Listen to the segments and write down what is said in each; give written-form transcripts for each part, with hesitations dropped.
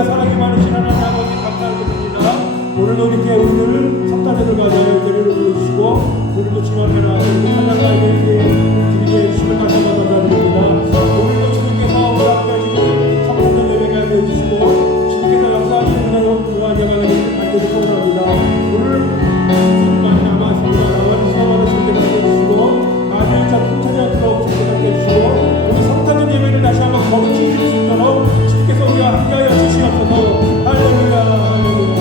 할렐루야. 사랑이 많으신 하나님 아버지 감사드립니다. 오늘도 이렇게 우리를 성탄절을 맞이하여 예배를 부르시고 우리도 지나가라 하나님과 드리게 해주심을 다시 한번 감사드립니다. 오늘도 주님께서 우리 앞에 하시는 성탄절 예배가 해주시고 주님께서 역사하시는 그러한 예배를 받기를 소원합니다. 오늘 많이 남았습니다. 나머지 수업하는 주님께서 해주시고 아들 작품 찬양으로 주님께서 해주시고 우리 성탄절 예배를 다시 한번 거룩히 이룰 수 있도록 주님께서 우리와 함께하여 주시옵소서. 할렐루야 할렐루야.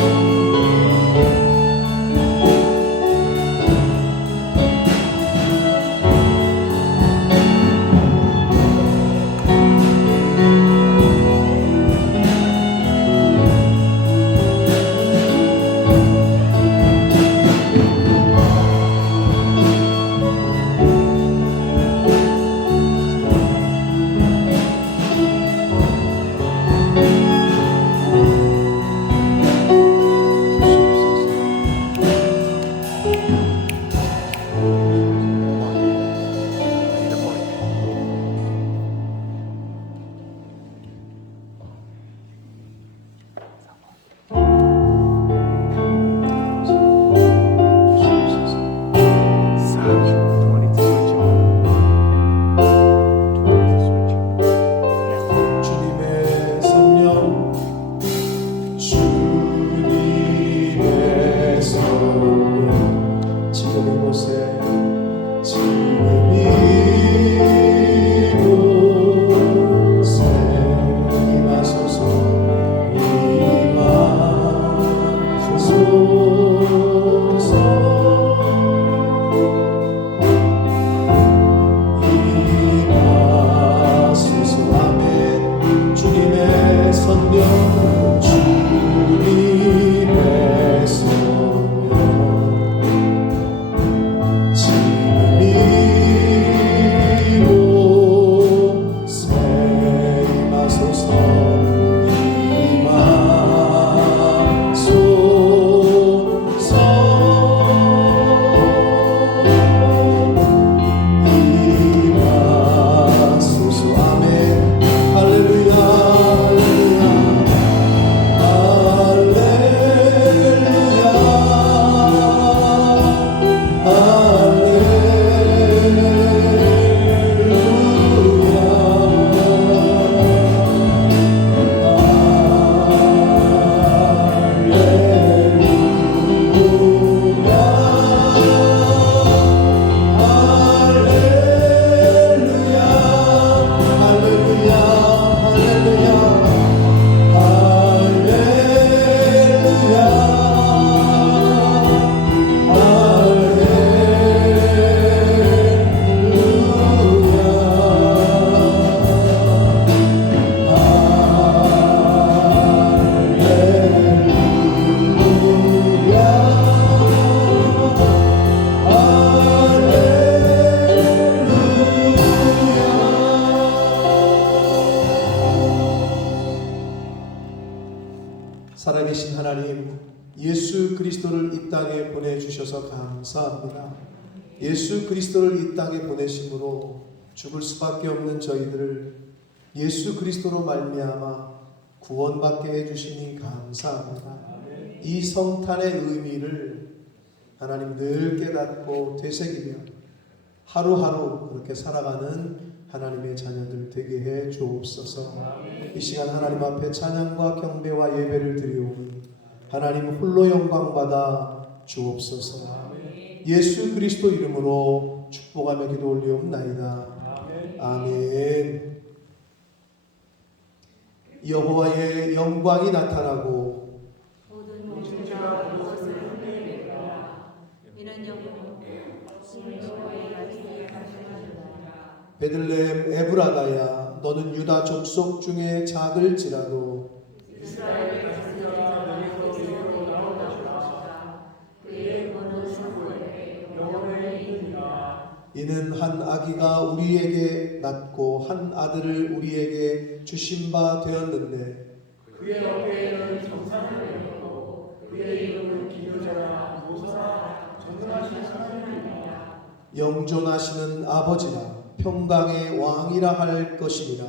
살아계신 하나님, 예수 그리스도를 이 땅에 보내주셔서 감사합니다. 예수 그리스도를 이 땅에 보내심으로 죽을 수밖에 없는 저희들을 예수 그리스도로 말미암아 구원받게 해주시니 감사합니다. 이 성탄의 의미를 하나님 늘 깨닫고 되새기며 하루하루 그렇게 살아가는 하나님의 자녀들 되게 해 주옵소서. 이 시간 하나님 앞에 찬양과 경배와 예배를 드리오니 하나님 홀로 영광 받아 주옵소서. 예수 그리스도 이름으로 축복하며 기도 올리옵나이다. 아멘. 여호와의 영광이 나타나고 모든 자가 그것을 흔들리리라. 이는 여호와의 말씀에 가시하셨느니라. 베들레헴 에브라다야, 너는 유다 족속 중에 작을지라도 이스라엘의 자손들아 너희로 나올 것이다. 그의 권은 상고에 영원에 있느니라. 이는 한 아기가 우리에게 낳고 한 아들을 우리에게 주신 바 되었는데 그의 어깨에는 정상을 메었고 그의 이름은 기도자라 모사라 전능하신 하나님이라. 영존하시는 아버지라 평강의 왕이라 할 것이니라.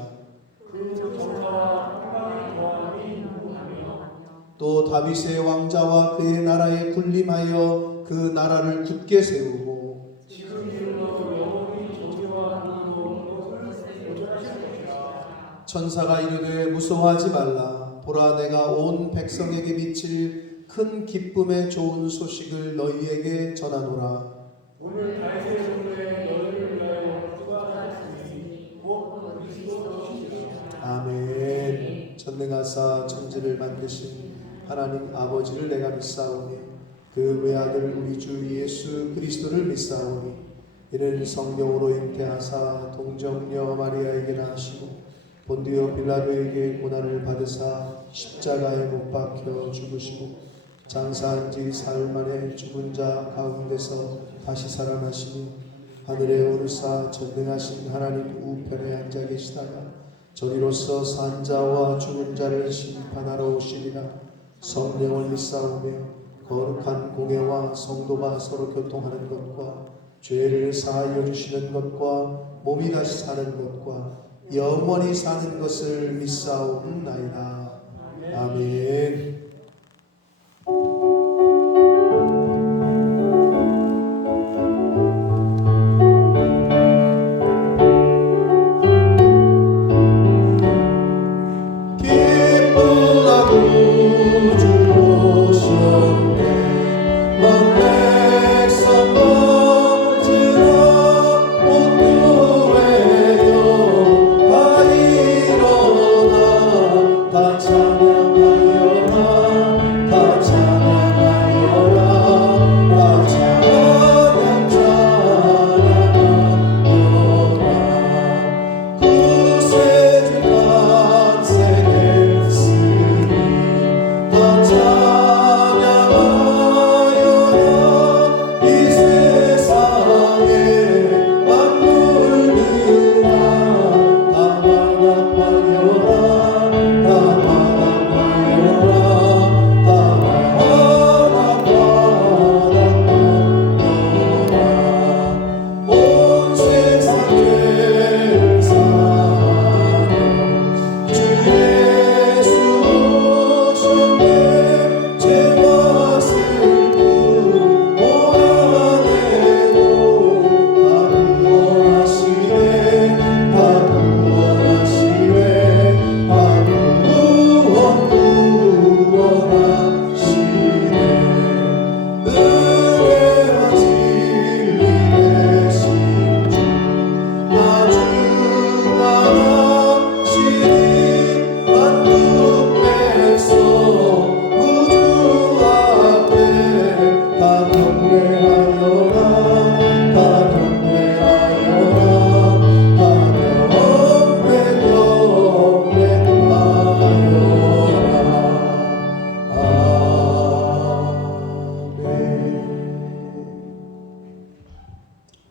그 정사와 평강의 왕이 누구냐. 또 다윗의 왕자와 그의 나라에 군림하여 그 나라를 굳게 세우고 천사가 이르되 무서워하지 말라. 보라, 내가 온 백성에게 미칠 큰 기쁨의 좋은 소식을 너희에게 전하노라. 오늘 다윗의 성도에 너희를 위하여 수고하셨으니 곧 그리스도시니라. 아멘. 전능하사 천지를 만드신 하나님 아버지를 내가 믿사오니 그 외아들 우리 주 예수 그리스도를 믿사오니 이는 성령으로 잉태하사 동정녀 마리아에게 나시고 본디오 빌라도에게 고난을 받으사 십자가에 못 박혀 죽으시고 장사한 지 사흘 만에 죽은 자 가운데서 다시 살아나시니 하늘에 오르사 전능하신 하나님 우편에 앉아 계시다가 저리로서 산 자와 죽은 자를 심판하러 오시리라. 성령을 믿사오며 거룩한 공예와 성도가 서로 교통하는 것과 죄를 사하여 주시는 것과 몸이 다시 사는 것과 영원히 사는 것을 믿사옵나이다. 아멘.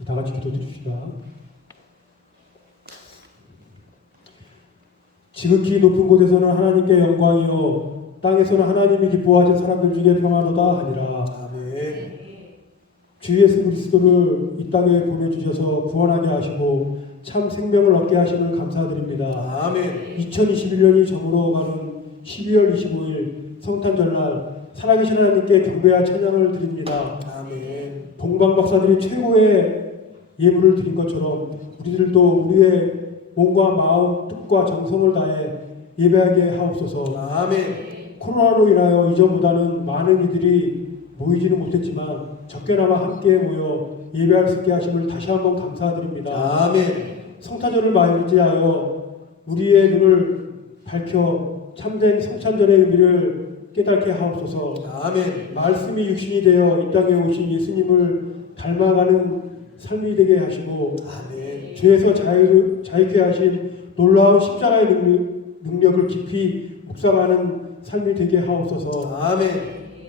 다 같이 기도드립시다. 지극히 높은 곳에서는 하나님께 영광이요 땅에서는 하나님이 기뻐하신 사람들 중에 평안하다 하니라. 아멘. 주 예수 그리스도를 이 땅에 보내주셔서 구원하게 하시고 참 생명을 얻게 하심을 감사드립니다. 아멘. 2021년이 저물어가는 12월 25일 성탄절날 살아계신 하나님께 경배와 찬양을 드립니다. 아멘. 동방 박사들이 최고의 예물을 드린 것처럼 우리들도 우리의 몸과 마음, 뜻과 정성을 다해 예배하게 하옵소서. 아멘. 코로나로 인하여 이전보다는 많은 이들이 모이지는 못했지만 적게나마 함께 모여 예배할 수 있게 하심을 다시 한번 감사드립니다. 아멘. 성탄절을 맞이하여 우리의 눈을 밝혀 참된 성탄절의 의미를 깨닫게 하옵소서. 아멘. 말씀이 육신이 되어 이 땅에 오신 예수님을 닮아가는 삶이 되게 하시고 아멘. 죄에서 자유케 하신 놀라운 십자가의 능력을 깊이 묵상하는 삶이 되게 하옵소서. 아멘.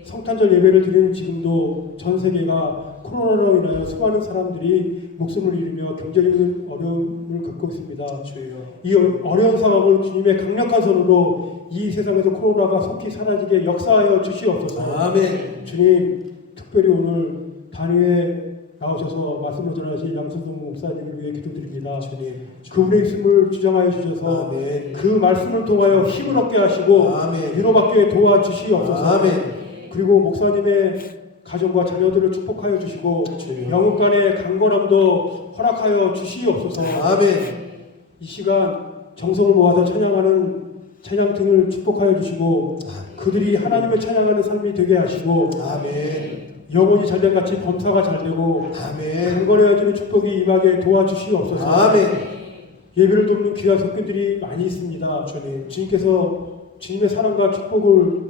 성탄절 예배를 드리는 지금도 전 세계가 코로나로 인하여 수많은 사람들이 목숨을 잃으며 경제적인 어려움을 겪고 있습니다. 주여. 이 어려운 상황을 주님의 강력한 손으로 이 세상에서 코로나가 속히 사라지게 역사하여 주시옵소서. 아멘. 주님, 특별히 오늘 단위의 나오셔서 말씀을 전하신 양순동 목사님을 위해 기도드립니다. 주님. 그분의 있음을 주장하여 주셔서 아멘. 그 말씀을 통하여 힘을 얻게 하시고 아멘. 위로받게 도와주시옵소서. 아멘. 그리고 목사님의 가정과 자녀들을 축복하여 주시고 주님. 영혼 간의 강건함도 허락하여 주시옵소서. 아멘. 이 시간 정성을 모아서 찬양하는 찬양팀을 축복하여 주시고 그들이 하나님을 찬양하는 삶이 되게 하시고 아멘. 영혼이 잘된 같이 범사가 잘되고 아멘. 강건해지는 축복이 임하게 도와주시옵소서. 아멘. 예배를 돕는 귀한 성도들이 많이 있습니다. 주님. 주님께서 주님의 사랑과 축복을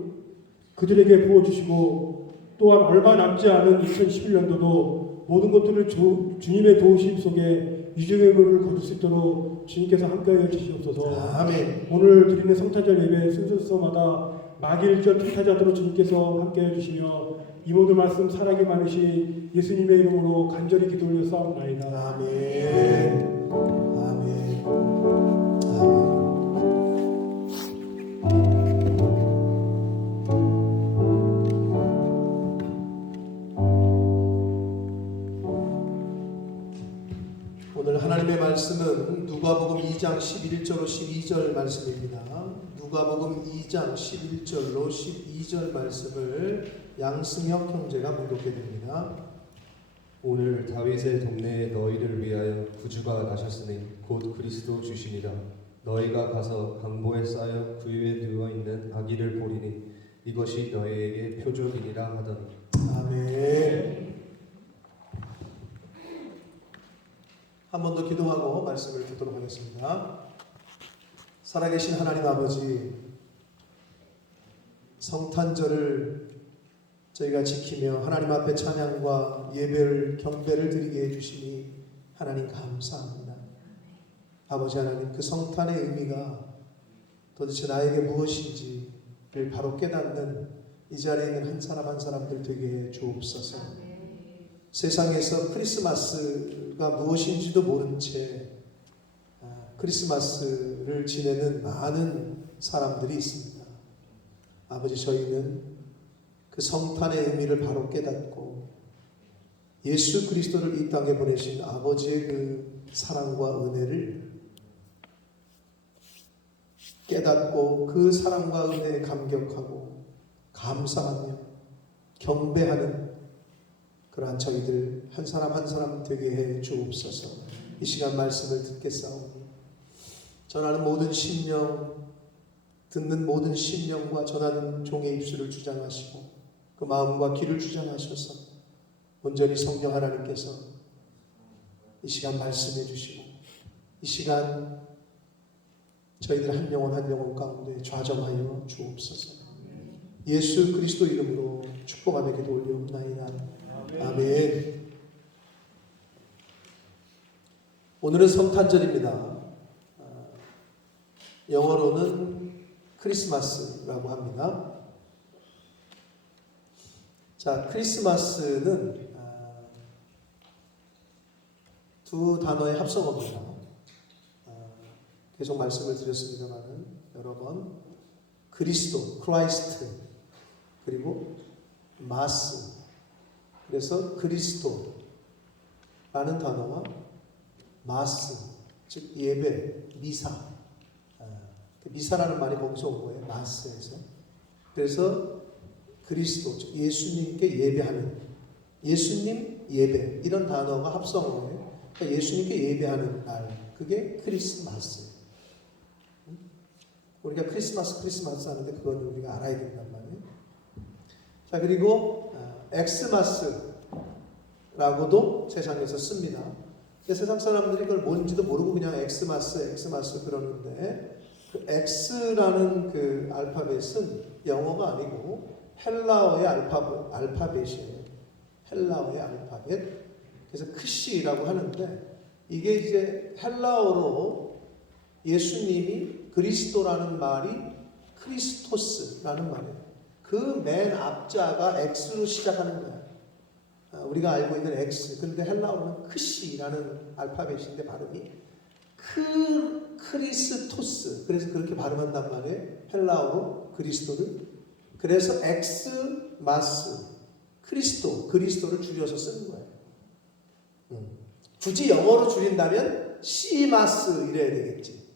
그들에게 부어주시고 또한 얼마 남지 않은 2011년도도 모든 것들을 주님의 도우심 속에 유종의 물을 거둘 수 있도록 주님께서 함께하여 주시옵소서. 아멘. 오늘 드리는 성탄절 예배 순서마다 마길절 통타자들로 주님께서 함께해 주시며 이 모든 말씀 사랑이 많으신 예수님의 이름으로 간절히 기도 올려 싸움나이다. 아멘. 아멘. 아멘. 오늘 하나님의 말씀은 누가복음 2장 11절로 12절 말씀입니다. 누가복음 2장 11절로 12절 말씀을 양승혁 형제가 봉독해 드립니다. 오늘 다윗의 동네에 너희를 위하여 구주가 나셨으니 곧 그리스도 주시니라. 너희가 가서 강보에 쌓여 그 위에 누워있는 아기를 보리니 이것이 너희에게 표적이니라 하더니. 아멘. 한 번 더 기도하고 말씀을 듣도록 하겠습니다. 살아계신 하나님 아버지, 성탄절을 저희가 지키며 하나님 앞에 찬양과 예배를 경배를 드리게 해주시니 하나님 감사합니다. 아버지 하나님, 그 성탄의 의미가 도대체 나에게 무엇인지를 바로 깨닫는 이 자리에 있는 한 사람 한 사람들 되게 해 주옵소서. 세상에서 크리스마스가 무엇인지도 모른 채 크리스마스를 지내는 많은 사람들이 있습니다. 아버지, 저희는 그 성탄의 의미를 바로 깨닫고 예수 그리스도를 이 땅에 보내신 아버지의 그 사랑과 은혜를 깨닫고 그 사랑과 은혜에 감격하고 감사하며 경배하는 그러한 저희들 한 사람 한 사람 되게 해 주옵소서. 이 시간 말씀을 듣겠사오니 전하는 모든 심령, 듣는 모든 심령과 전하는 종의 입술을 주장하시고 그 마음과 귀를 주장하셔서 온전히 성령 하나님께서 이 시간 말씀해 주시고 이 시간 저희들 한 영혼 한 영혼 가운데 좌정하여 주옵소서. 예수 그리스도 이름으로 축복하며 기도 올리옵나이다. 아멘. 오늘은 성탄절입니다. 영어로는 크리스마스라고 합니다. 자, 크리스마스는 두 단어의 합성어입니다. 계속 말씀을 드렸습니다만은 여러 번 그리스도, 크라이스트, 그리고 마스. 그래서 그리스도라는 단어와 마스, 즉 예배, 미사. 미사라는 말이 거기서 온 거예요. 마스에서. 그래서 그리스도, 즉 예수님께 예배하는, 예수님 예배, 이런 단어가 합성어예요. 그러니까 예수님께 예배하는 날, 그게 크리스마스. 우리가 크리스마스 하는데 그건 우리가 알아야 된단 말이에요. 자, 그리고 엑스마스라고도 세상에서 씁니다. 세상 사람들이 그걸 뭔지도 모르고 그냥 엑스마스 그러는데, 그 X라는 그 알파벳은 영어가 아니고 헬라어의 알파벳이에요. 헬라어의 알파벳. 그래서 크시라고 하는데, 이게 이제 헬라어로 예수님이 그리스도라는 말이 크리스토스라는 말이에요. 그 맨 앞자가 X로 시작하는 거야. 우리가 알고 있는 X. 그런데 헬라어로는 크시라는 알파벳인데 발음이 크리스토스. 그래서 그렇게 발음한단 말이에요. 헬라어로 그리스도를. 그래서 엑스마스, 그리스도를 줄여서 쓰는 거예요. 굳이 영어로 줄인다면 시마스 이래야 되겠지.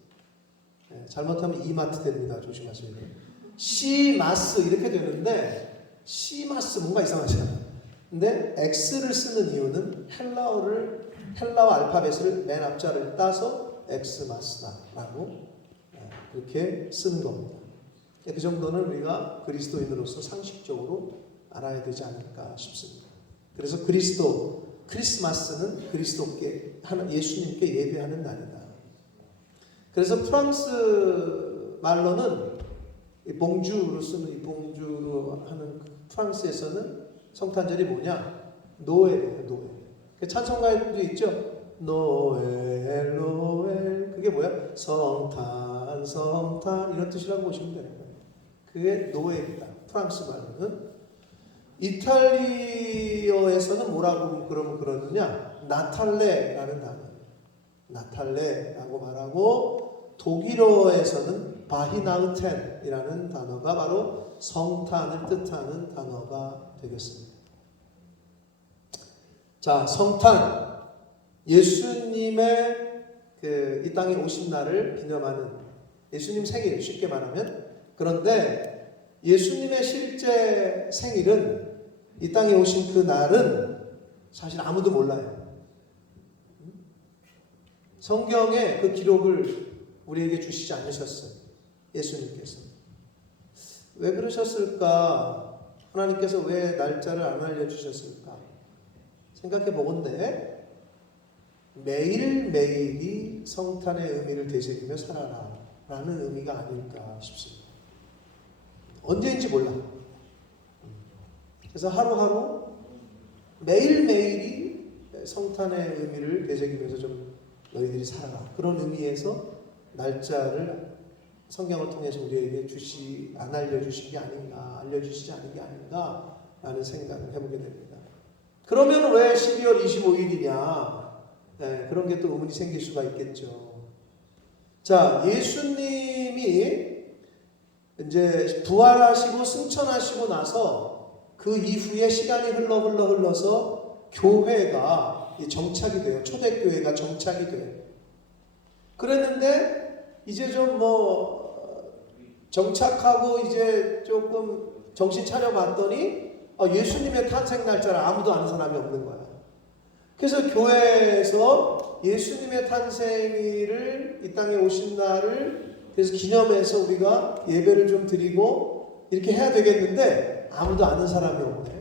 잘못하면 이마트 됩니다. 조심하셔야 돼요. 시마스 이렇게 되는데 시마스 뭔가 이상하잖아요. 근데 X를 쓰는 이유는 헬라어 알파벳을 맨 앞자를 따서 엑스마스다라고 그렇게 쓰는 겁니다. 그 정도는 우리가 그리스도인으로서 상식적으로 알아야 되지 않을까 싶습니다. 그래서 크리스마스는 그리스도께 예수님께 예배하는 날이다. 그래서 프랑스 말로는 봉주로 쓰는 이 봉주로 하는 프랑스에서는 성탄절이 뭐냐? 노엘이에요. 노엘. 찬송가에도 있죠. 노엘 노엘. 그게 뭐야? 성탄 성탄 이런 뜻이라고 보시면 되는 거예요. 그게 노엘이다. 프랑스 말로는. 이탈리아에서는 뭐라고 그러느냐? 나탈레라는 단어. 나탈레라고 말하고 독일어에서는 바히나우텐이라는 단어가 바로 성탄을 뜻하는 단어가 되겠습니다. 자, 성탄, 예수님의 이 땅에 오신 날을 기념하는 예수님 생일, 쉽게 말하면. 그런데 예수님의 실제 생일은, 이 땅에 오신 그 날은 사실 아무도 몰라요. 성경에 그 기록을 우리에게 주시지 않으셨어요. 예수님께서. 왜 그러셨을까? 하나님께서 왜 날짜를 안 알려주셨을까? 생각해 보건대 매일매일이 성탄의 의미를 되새기며 살아라 라는 의미가 아닐까 싶습니다. 언제인지 몰라. 그래서 하루하루 매일매일이 성탄의 의미를 되새기면서 좀 너희들이 살아라. 그런 의미에서 날짜를 성경을 통해서 우리에게 안 알려주신 게 아닌가, 알려주시지 않은 게 아닌가 라는 생각을 해보게 됩니다. 그러면 왜 12월 25일이냐? 네, 그런 게 또 의문이 생길 수가 있겠죠. 자, 예수님이 이제 부활하시고 승천하시고 나서 그 이후에 시간이 흘러서 교회가 정착이 돼요. 초대교회가 정착이 돼요. 그랬는데 이제 좀 정착하고 이제 조금 정신 차려봤더니 예수님의 탄생 날짜를 아무도 아는 사람이 없는 거야. 그래서 교회에서 예수님의 탄생일을, 이 땅에 오신 날을 그래서 기념해서 우리가 예배를 좀 드리고 이렇게 해야 되겠는데 아무도 아는 사람이 없네.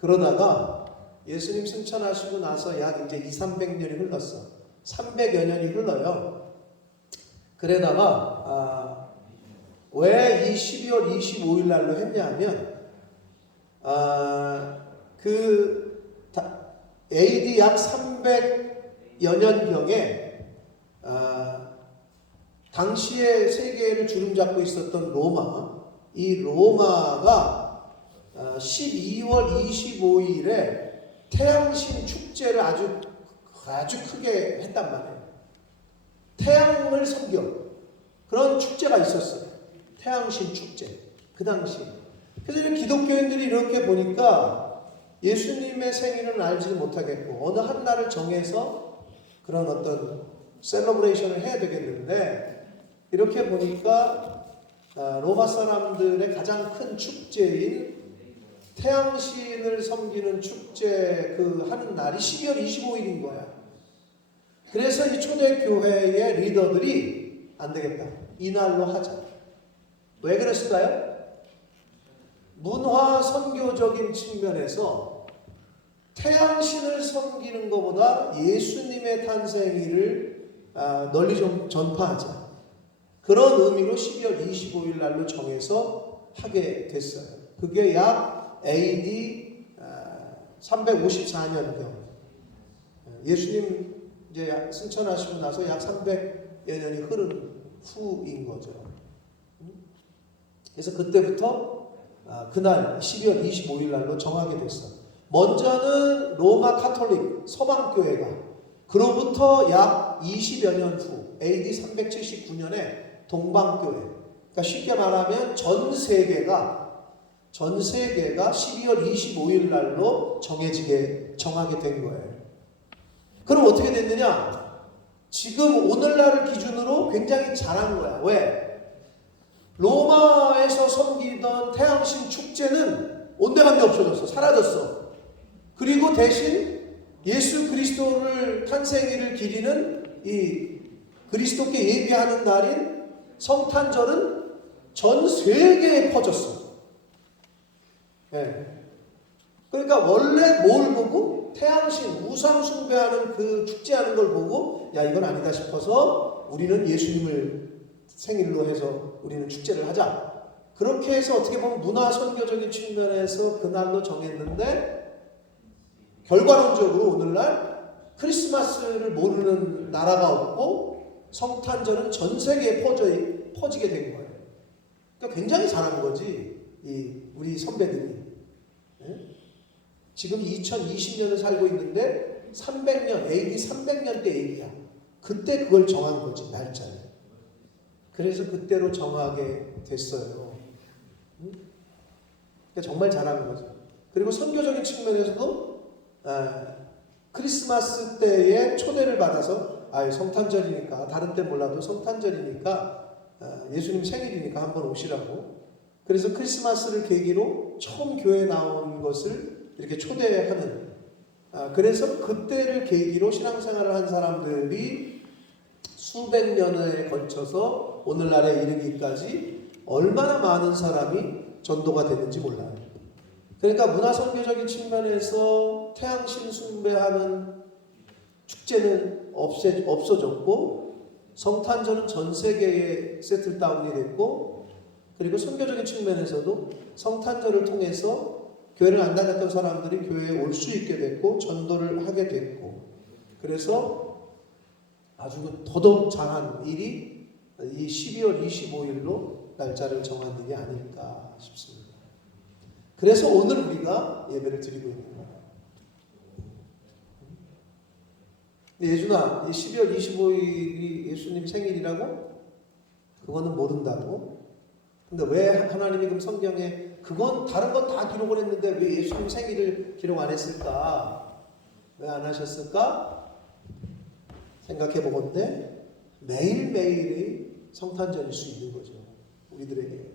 그러다가 예수님 승천하시고 나서 약 이제 200~300년이 흘렀어. 300여 년이 흘러요. 그러다가 왜 이 12월 25일 날로 했냐면 AD 약 300여 년경에 당시에 세계를 주름잡고 있었던 로마, 이 로마가 12월 25일에 태양신 축제를 아주 크게 했단 말이에요. 태양을 섬겨 그런 축제가 있었어요. 태양신 축제. 그 당시에. 그래서 기독교인들이 이렇게 보니까 예수님의 생일은 알지 못하겠고 어느 한 날을 정해서 그런 어떤 셀러브레이션을 해야 되겠는데 이렇게 보니까 로마 사람들의 가장 큰 축제인 태양신을 섬기는 축제 하는 날이 12월 25일인 거야. 그래서 이 초대교회의 리더들이 안 되겠다. 이 날로 하자. 왜 그랬을까요? 문화 선교적인 측면에서 태양신을 섬기는 것보다 예수님의 탄생일을 널리 좀 전파하자. 그런 의미로 12월 25일 날로 정해서 하게 됐어요. 그게 약 AD 354년경. 예수님 이제 승천하시고 나서 약 300여 년이 흐른 후인 거죠. 그래서 그때부터 그날 12월 25일 날로 정하게 됐어. 먼저는 로마 카톨릭 서방교회가 그로부터 약 20여 년 후 AD 379년에 동방교회, 그러니까 쉽게 말하면 전 세계가 12월 25일 날로 정하게 된 거예요. 그럼 어떻게 됐느냐? 지금 오늘날을 기준으로 굉장히 잘한 거야. 왜? 로마에서 섬기던 태양신 축제는 온데간데 없어졌어. 사라졌어. 그리고 대신 예수 그리스도를 탄생일을 기리는 이 그리스도께 예비하는 날인 성탄절은 전 세계에 퍼졌어. 예. 그러니까 원래 뭘 보고 태양신 우상 숭배하는 그 축제하는 걸 보고 야 이건 아니다 싶어서 우리는 예수님을 생일로 해서 우리는 축제를 하자. 그렇게 해서 어떻게 보면 문화 선교적인 측면에서 그날로 정했는데 결과론적으로 오늘날 크리스마스를 모르는 나라가 없고 성탄절은 전 세계에 퍼지게 된 거예요. 그러니까 굉장히 잘한 거지 우리 선배들이. 네? 지금 2020년을 살고 있는데 300년, AD 300년 때 얘기야. 그때 그걸 정한 거지, 날짜를. 그래서 그때로 정하게 됐어요. 그러니까 정말 잘하는 거죠. 그리고 선교적인 측면에서도 크리스마스 때에 초대를 받아서 성탄절이니까 다른 때 몰라도 성탄절이니까 예수님 생일이니까 한번 오시라고. 그래서 크리스마스를 계기로 처음 교회에 나온 것을 이렇게 초대하는 그래서 그때를 계기로 신앙생활을 한 사람들이 수백 년에 걸쳐서 오늘날에 이르기까지 얼마나 많은 사람이 전도가 되는지 몰라요. 그러니까 문화선교적인 측면에서 태양신 숭배하는 축제는 없어졌고 성탄절은 전 세계에 세틀다운이 됐고 그리고 선교적인 측면에서도 성탄절을 통해서 교회를 안 다녔던 사람들이 교회에 올 수 있게 됐고 전도를 하게 됐고 그래서 아주 더더욱 잘한 일이 이 12월 25일로 날짜를 정한 일이 아닐까 싶습니다. 그래서 오늘 우리가 예배를 드리고 있는 거예요. 예준아, 이 12월 25일이 예수님 생일이라고? 그거는 모른다고? 근데 왜 하나님이 그럼 성경에 그건 다른 건 다 기록을 했는데 왜 예수님 생일을 기록 안 했을까? 왜 안 하셨을까? 생각해 보건대 매일매일이 성탄절일 수 있는 거죠. 우리들에게.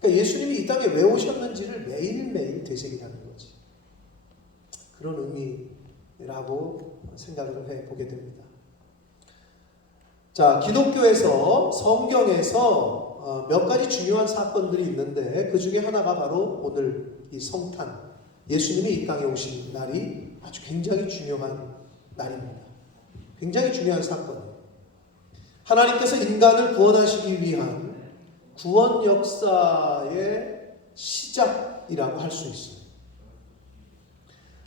그러니까 예수님이 이 땅에 왜 오셨는지를 매일매일 되새기라는 거지. 그런 의미라고 생각을 해보게 됩니다. 자, 기독교에서 성경에서 몇 가지 중요한 사건들이 있는데 그 중에 하나가 바로 오늘 이 성탄, 예수님이 이 땅에 오신 날이 아주 굉장히 중요한 날입니다. 굉장히 중요한 사건이에요. 하나님께서 인간을 구원하시기 위한 구원 역사의 시작이라고 할 수 있습니다.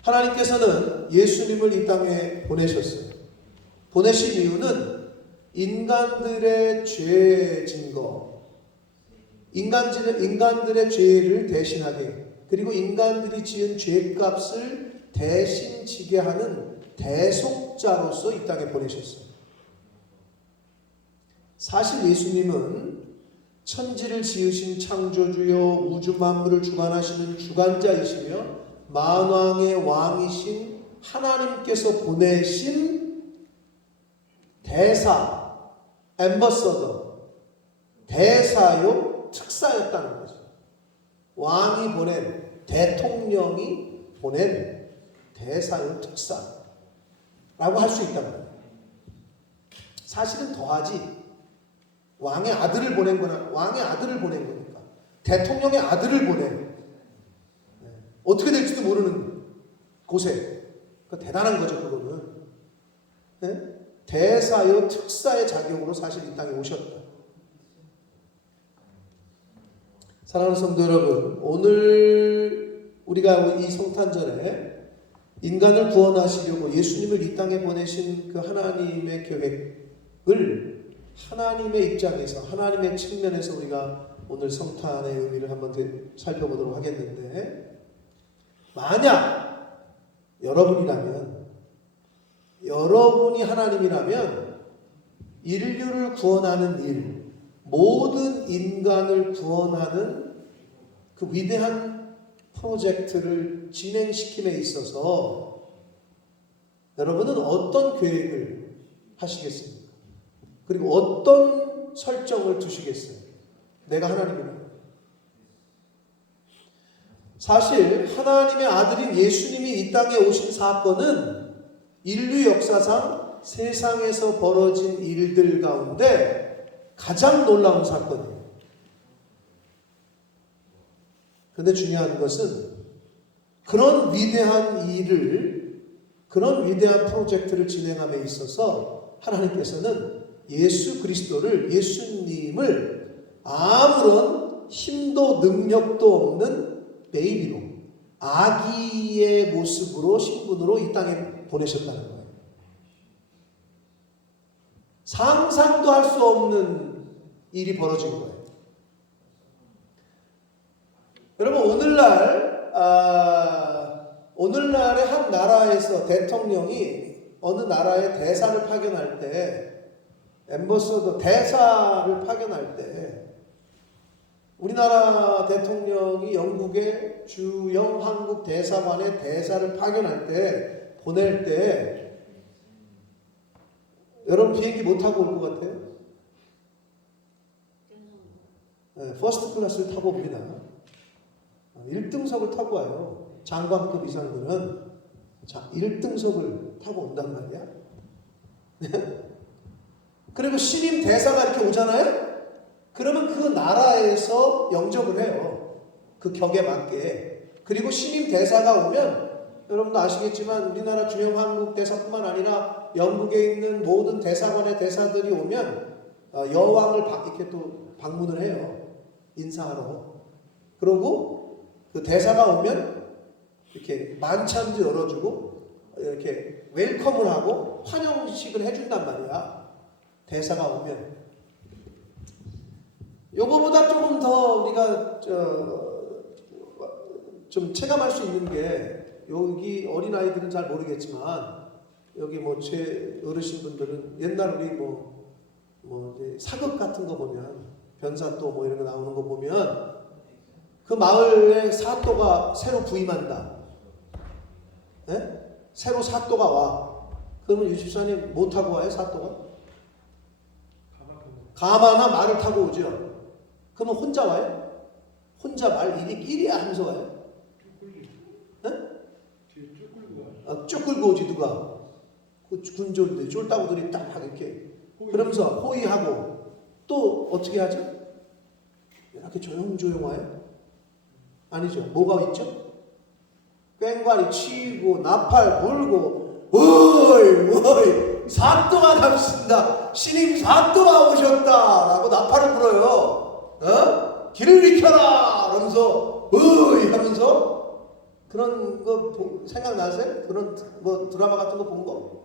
하나님께서는 예수님을 이 땅에 보내셨어요. 보내신 이유는 인간들의 죄의 증거, 인간들의 죄를 대신하게, 그리고 인간들이 지은 죄값을 대신 지게 하는 대속자로서 이 땅에 보내셨어요. 사실 예수님은 천지를 지으신 창조주요 우주 만물을 주관하시는 주관자이시며 만왕의 왕이신 하나님께서 보내신 대사, 앰버서더, 대사요 특사였다는 거죠. 왕이 보낸, 대통령이 보낸 대사요 특사라고 할 수 있다는 거예요. 사실은 더하지. 왕의 아들을 보낸 거나 왕의 아들을 보낸 거니까 대통령의 아들을 보낸 어떻게 될지도 모르는 곳에 대단한 거죠. 그거는 대사요 특사의 자격으로 사실 이 땅에 오셨다. 사랑하는 성도 여러분, 오늘 우리가 이 성탄절에 인간을 구원하시려고 예수님을 이 땅에 보내신 그 하나님의 계획을 하나님의 입장에서, 하나님의 측면에서 우리가 오늘 성탄의 의미를 한번 살펴보도록 하겠는데, 만약 여러분이 하나님이라면 인류를 구원하는 일, 모든 인간을 구원하는 그 위대한 프로젝트를 진행시킴에 있어서 여러분은 어떤 계획을 하시겠습니까? 그리고 어떤 설정을 두시겠어요? 내가 하나님이라면. 사실 하나님의 아들인 예수님이 이 땅에 오신 사건은 인류 역사상 세상에서 벌어진 일들 가운데 가장 놀라운 사건이에요. 그런데 중요한 것은 그런 위대한 일을, 그런 위대한 프로젝트를 진행함에 있어서 하나님께서는 예수 그리스도를, 예수님을 아무런 힘도 능력도 없는 베이비로, 아기의 모습으로, 신분으로 이 땅에 보내셨다는 거예요. 상상도 할 수 없는 일이 벌어진 거예요. 여러분, 오늘날의 한 나라에서 대통령이 어느 나라에 대사를 파견할 때, 엠버서더 대사를 파견할 때, 우리나라 대통령이 영국의 주영 한국 대사관에 대사를 파견할 때, 보낼 때, 여러분 비행기 못 타고 올 것 같아요? 네, 퍼스트 클래스를 타고 옵니다. 1등석을 타고 와요. 장관급 이상들은 1등석을 타고 온단 말이야. 그리고 신임 대사가 이렇게 오잖아요. 그러면 그 나라에서 영접을 해요. 그 격에 맞게. 그리고 신임 대사가 오면 여러분도 아시겠지만 우리나라 주영 한국 대사뿐만 아니라 영국에 있는 모든 대사관의 대사들이 오면 여왕을 이렇게 또 방문을 해요. 인사하러. 그러고 그 대사가 오면 이렇게 만찬도 열어주고 이렇게 웰컴을 하고 환영식을 해준단 말이야. 대사가 오면. 요거보다 조금 더 우리가 좀 체감할 수 있는 게, 여기 어린아이들은 잘 모르겠지만 여기 뭐 제 어르신분들은 옛날 우리 이제 사극 같은 거 보면, 변사또 뭐 이런 거 나오는 거 보면 그 마을에 사또가 새로 부임한다. 네? 새로 사또가 와. 그러면 유집사님 뭐 타고 와요? 사또가? 가마나 말을 타고 오죠. 그러면 혼자 와요? 혼자 말 이리끼리야 하면서 와요? 네? 쭉 끌고 오지 누가? 그 군졸들, 쫄따구들이 딱 이렇게 그러면서 호위하고 또 어떻게 하죠? 이렇게 조용조용 와요? 아니죠. 뭐가 있죠? 꽹과리 치고 나팔 불고 어이 사또가 잡신다, 신임 사또가 오셨다 라고 나팔을 불어요. 길을 비켜라 하면서 어이 하면서. 그런 거 생각나세요? 그런 뭐 드라마 같은 거 본 거?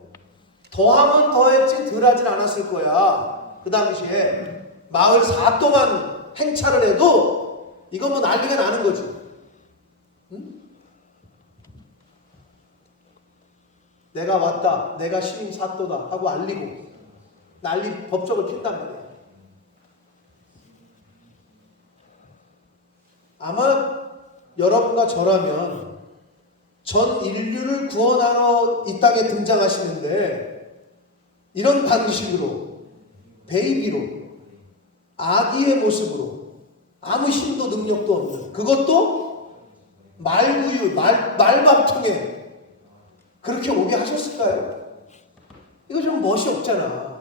더하면 더했지 덜 하진 않았을 거야. 그 당시에 마을 사또만 행차를 해도 이건 뭐 난리가 나는 거지. 응? 내가 왔다, 내가 신임 사또다 하고 알리고 난리 법적을 핀단 말이야. 아마 여러분과 저라면 전 인류를 구원하러 이 땅에 등장하시는데 이런 방식으로, 베이비로, 아기의 모습으로, 아무 힘도 능력도 없는, 그것도 말구유, 말밥통에 그렇게 오게 하셨을까요? 이거 좀 멋이 없잖아.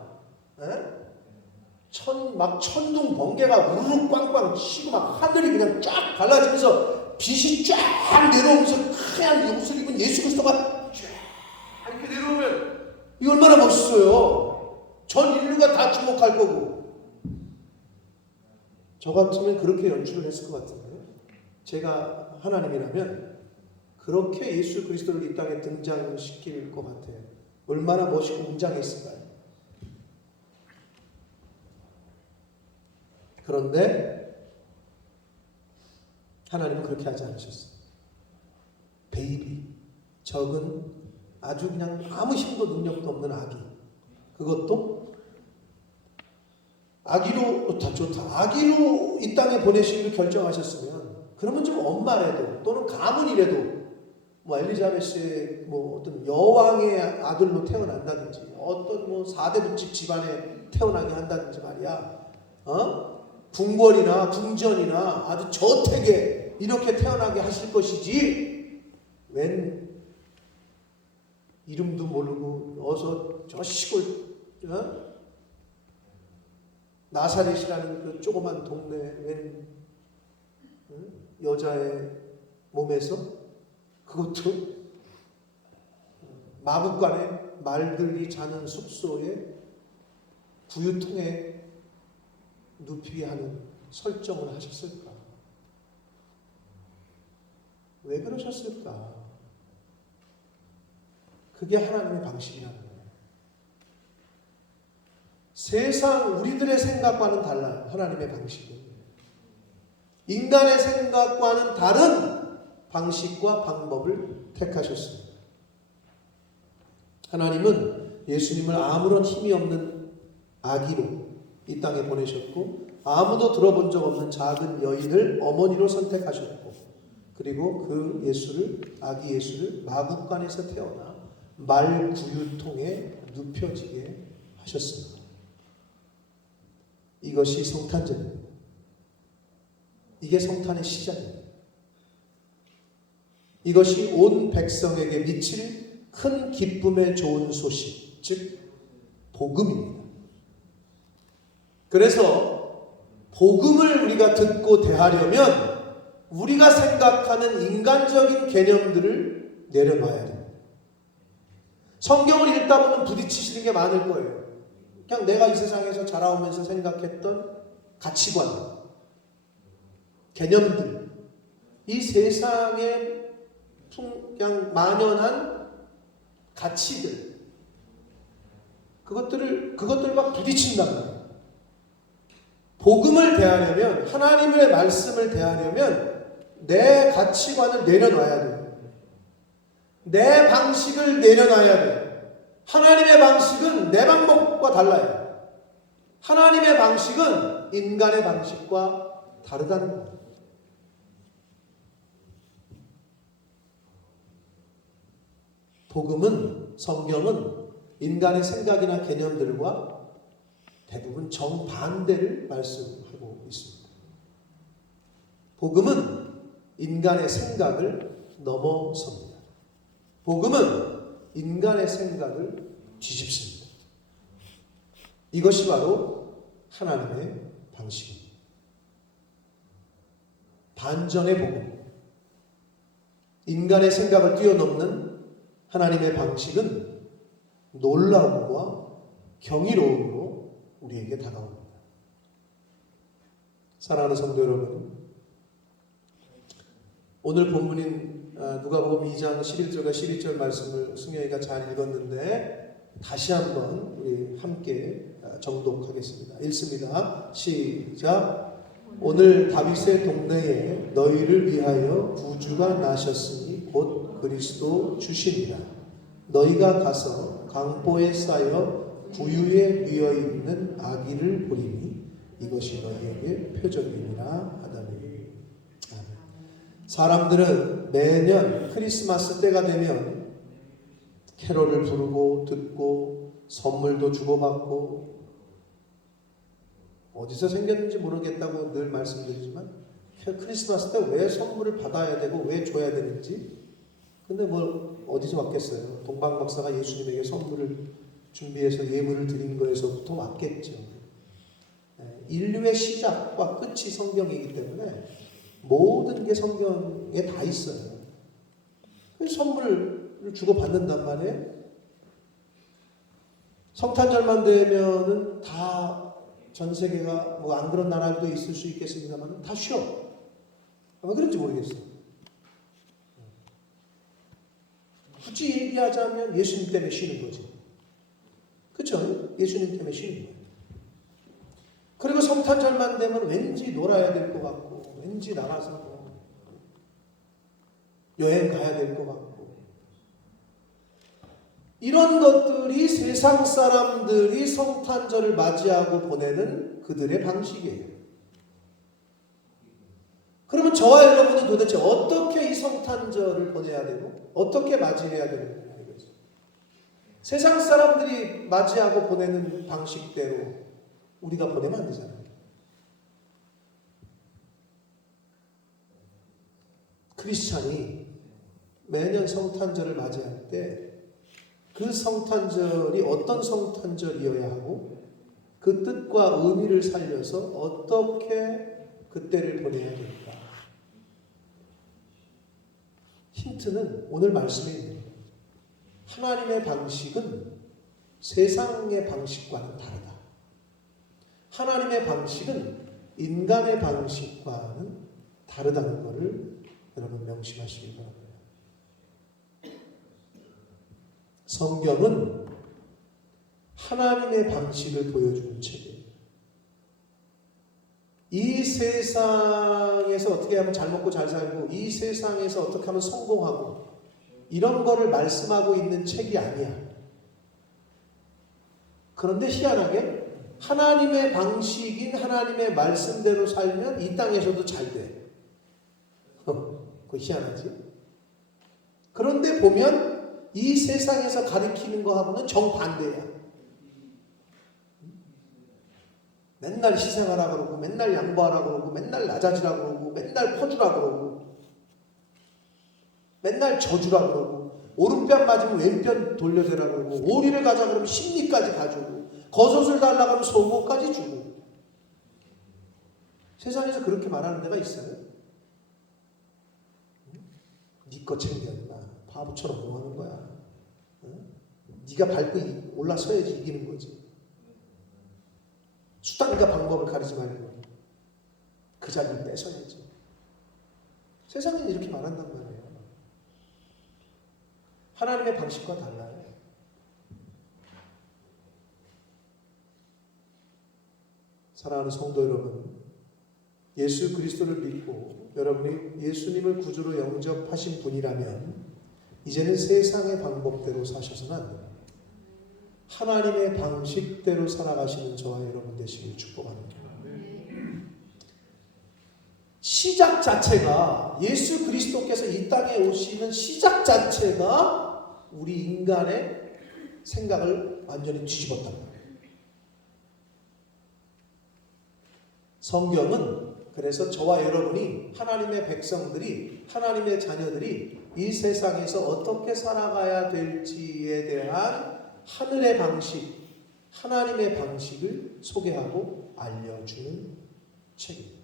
막 천둥 번개가 우르르 꽝꽝 치고 막 하늘이 그냥 쫙 갈라지면서 빛이 쫙 내려오면서 하얀 옷을 입은 예수 그리스도가 쫙 이렇게 내려오면 이거 얼마나 멋있어요. 전 인류가 다 주목할 거고. 저 같으면 그렇게 연출을 했을 것 같은데, 제가 하나님이라면 그렇게 예수 그리스도를 이 땅에 등장시킬 것 같아요. 얼마나 멋있고 웅장했을까요? 그런데 하나님은 그렇게 하지 않으셨어요. 베이비, 적은 아주 그냥 아무 힘도 능력도 없는 아기, 그것도 아기로, 좋다. 아기로 이 땅에 보내시기로 결정하셨으면 그러면 좀 엄마라도 또는 가문이라도 뭐 엘리자베스의 뭐 어떤 여왕의 아들로 태어난다든지 어떤 뭐 4대 부집 집안에 태어나게 한다든지 말이야. 궁궐이나 궁전이나 아주 저택에 이렇게 태어나게 하실 것이지 웬 이름도 모르고 어서 저 시골 나사렛이라는 그 조그만 동네 웬 여자의 몸에서 그것도 마구간에 말들이 자는 숙소에 구유통에 눕히게 하는 설정을 하셨을까? 왜 그러셨을까? 그게 하나님의 방식이라는 거예요. 세상 우리들의 생각과는 달라요. 하나님의 방식은. 인간의 생각과는 다른 방식과 방법을 택하셨습니다. 하나님은 예수님을 아무런 힘이 없는 아기로 이 땅에 보내셨고 아무도 들어본 적 없는 작은 여인을 어머니로 선택하셨고 그리고 그 아기 예수를 마구간에서 태어나 말 구유통에 눕혀지게 하셨습니다. 이것이 성탄절입니다. 이게 성탄의 시작입니다. 이것이 온 백성에게 미칠 큰 기쁨의 좋은 소식, 즉 복음입니다. 그래서 복음을 우리가 듣고 대하려면 우리가 생각하는 인간적인 개념들을 내려놔야 됩니다. 성경을 읽다 보면 부딪히시는 게 많을 거예요. 그냥 내가 이 세상에서 자라오면서 생각했던 가치관, 개념들, 이 세상에 그냥 만연한 가치들, 그것들과 부딪힌단 말이에요. 복음을 대하려면, 하나님의 말씀을 대하려면 내 가치관을 내려놔야 돼요. 내 방식을 내려놔야 돼요. 하나님의 방식은 내 방법과 달라요. 하나님의 방식은 인간의 방식과 다르다는 거예요. 복음은, 성경은 인간의 생각이나 개념들과 대부분 정반대를 말씀하고 있습니다. 복음은 인간의 생각을 넘어섭니다. 복음은 인간의 생각을 뒤집습니다. 이것이 바로 하나님의 방식입니다. 반전의 복음. 인간의 생각을 뛰어넘는 하나님의 방식은 놀라움과 경이로움으로 우리에게 다가옵니다. 사랑하는 성도 여러분, 오늘 본문인 누가복음 2장 11절과 12절 말씀을 승현이가 잘 읽었는데 다시 한번 우리 함께 정독하겠습니다. 읽습니다. 시작. 오늘 다윗의 동네에 너희를 위하여 구주가 나셨으니 곧 그리스도 주시니라. 너희가 가서 강보에 쌓여 구유에 뉘어 있는 아기를 보리니 이것이 너희에게 표적이니라 하더니. 사람들은 매년 크리스마스 때가 되면 캐롤을 부르고 듣고 선물도 주고받고, 어디서 생겼는지 모르겠다고 늘 말씀드리지만 크리스마스 때 왜 선물을 받아야 되고 왜 줘야 되는지, 근데 뭐 어디서 왔겠어요? 동방 박사가 예수님에게 선물을 준비해서 예물을 드린 거에서부터 왔겠죠. 인류의 시작과 끝이 성경이기 때문에 모든 게 성경에 다 있어요. 선물을 주고받는단 말이에요. 성탄절만 되면은 다 전 세계가 뭐 안 그런 나라도 있을 수 있겠습니다만 다 쉬어. 왜 그런지 모르겠어요. 굳이 얘기하자면 예수님 때문에 쉬는 거지. 그렇죠? 예수님 때문에 쉬는 거예요. 그리고 성탄절만 되면 왠지 놀아야 될 것 같고, 왠지 나가서 뭐 여행 가야 될 것 같고, 이런 것들이 세상 사람들이 성탄절을 맞이하고 보내는 그들의 방식이에요. 그러면 저와 여러분은 도대체 어떻게 이 성탄절을 보내야 되고 어떻게 맞이해야 되는 거예요? 세상 사람들이 맞이하고 보내는 방식대로 우리가 보내면 안 되잖아요. 크리스찬이 매년 성탄절을 맞이할 때 그 성탄절이 어떤 성탄절이어야 하고 그 뜻과 의미를 살려서 어떻게 그때를 보내야 될까? 힌트는 오늘 말씀에 있는 거예요. 하나님의 방식은 세상의 방식과는 다르다. 하나님의 방식은 인간의 방식과는 다르다는 것을 여러분 명심하시기 바랍니다. 성경은 하나님의 방식을 보여주는 책이에요. 이 세상에서 어떻게 하면 잘 먹고 잘 살고 이 세상에서 어떻게 하면 성공하고 이런 거를 말씀하고 있는 책이 아니야. 그런데 희한하게 하나님의 방식인 하나님의 말씀대로 살면 이 땅에서도 잘 돼. 그거 희한하지? 그런데 보면 이 세상에서 가리키는 거하고는 정반대야. 맨날 희생하라 그러고 맨날 양보하라 그러고 맨날 낮아지라 그러고 맨날 퍼주라 그러고 맨날 져주라 그러고 오른편 맞으면 왼편 돌려대라 그러고 오리를 가자 그러면 십리까지 가주고 겉옷을 달라 그러면 속옷까지 주고. 세상에서 그렇게 말하는 데가 있어요? 네 거 챙겨 임마. 바보처럼 뭐 하는 거야? 네가 밟고 올라서야지 이기는 거지. 수단과 방법을 가리지 말고 그 자리를 뺏어야지. 세상은 이렇게 말한단 말이에요. 하나님의 방식과 달라요. 사랑하는 성도 여러분, 예수 그리스도를 믿고 여러분이 예수님을 구주로 영접하신 분이라면 이제는 세상의 방법대로 사셔서는 안 돼요. 하나님의 방식대로 살아가시는 저와 여러분 되시길 축복합니다. 시작 자체가 예수 그리스도께서 이 땅에 오시는 시작 자체가 우리 인간의 생각을 완전히 뒤집었단 말이에요. 성경은 그래서 저와 여러분이 하나님의 백성들이 하나님의 자녀들이 이 세상에서 어떻게 살아가야 될지에 대한 하늘의 방식, 하나님의 방식을 소개하고 알려주는 책입니다.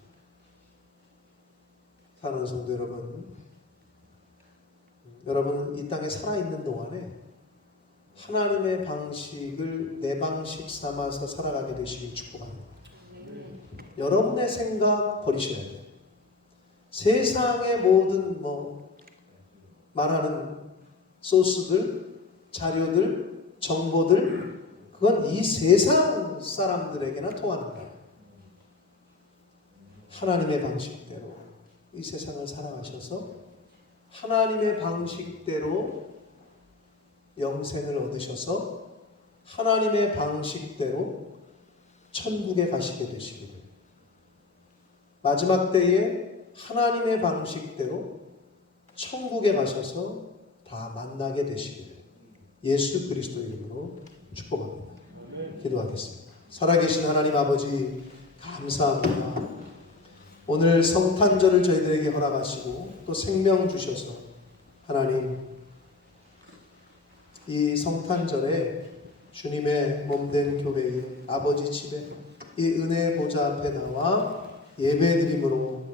사랑하는 성도 여러분 이 땅에 살아있는 동안에 하나님의 방식을 내 방식 삼아서 살아가게 되시길 축복합니다. 여러분의 생각 버리셔야 돼요. 세상의 모든 말하는 소스들, 자료들, 정보들, 그건 이 세상 사람들에게나 통하는 거예요. 하나님의 방식대로 이 세상을 살아가셔서 하나님의 방식대로 영생을 얻으셔서 하나님의 방식대로 천국에 가시게 되시기를, 마지막 때에 하나님의 방식대로 천국에 가셔서 다 만나게 되시기를 예수 그리스도 이름으로 축복합니다. 기도하겠습니다. 살아계신 하나님 아버지 감사합니다. 오늘 성탄절을 저희들에게 허락하시고 또 생명 주셔서 하나님 이 성탄절에 주님의 몸된 교회의 아버지 집에 이 은혜의 보좌 앞에 나와 예배드림으로